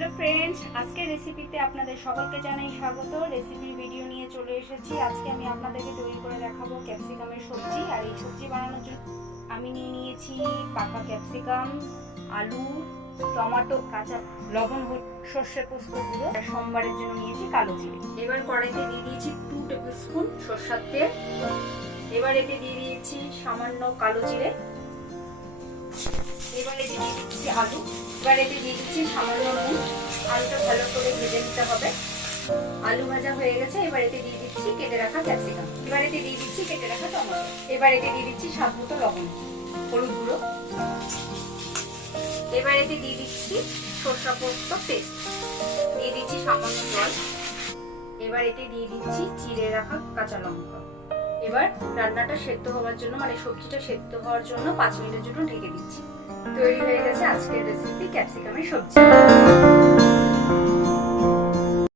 Hello friends, আজকের রেসিপিতে আপনাদের সকলকে জানাই স্বাগত। রেসিপির ভিডিও নিয়ে চলে এসেছি। আজকে আমি আপনাদেরকে তৈরি করে দেখাবো ক্যাপসিকামের সবজি। আর এই সবজি বানানোর জন্য আমি নিয়ে নিয়েছি পাকা ক্যাপসিকাম আলু, টমেটো, কাঁচা লবণ সর্ষে পোস্ত আর সোমবারের জন্য নিয়েছি কালো জিরে এবার কড়াইতে দিয়ে দিয়েছি টু টেবিল স্পুন সর্ষার তেল। এবার এতে দিয়ে দিয়েছি সামান্য কালো জিরে। এবার এতে দিয়ে দিচ্ছি আলু। এবার এতে দিয়ে দিচ্ছি সামান্য নুন। আলুটা ভালো করে ভেজে নিতে হবে। আলু ভাজা হয়ে গেছে, এবার এতে দিয়ে দিচ্ছি কেটে রাখা ক্যাপসিকাম। এবার এতে দিয়ে দিচ্ছি কেটে রাখা টমেটো। এবার এতে দিয়ে দিচ্ছি স্বাদ মতো লবণ, হলুদ গুঁড়ো। এবার এতে দিয়ে দিচ্ছি সরষা পোস্ত পেস্ট। দিয়ে দিচ্ছি সামান্য জল। এবার এতে দিয়ে দিচ্ছি চিড়ে রাখা কাঁচা লঙ্কা। এবার রান্নাটা সেদ্ধ হওয়ার জন্য মানে সবজিটা সেদ্ধ হওয়ার জন্য পাঁচ মিনিটের জন্য ঢেকে দিচ্ছি। তৈরি হয়ে আজকের রেসিপি ক্যাপসিকামের সবজি।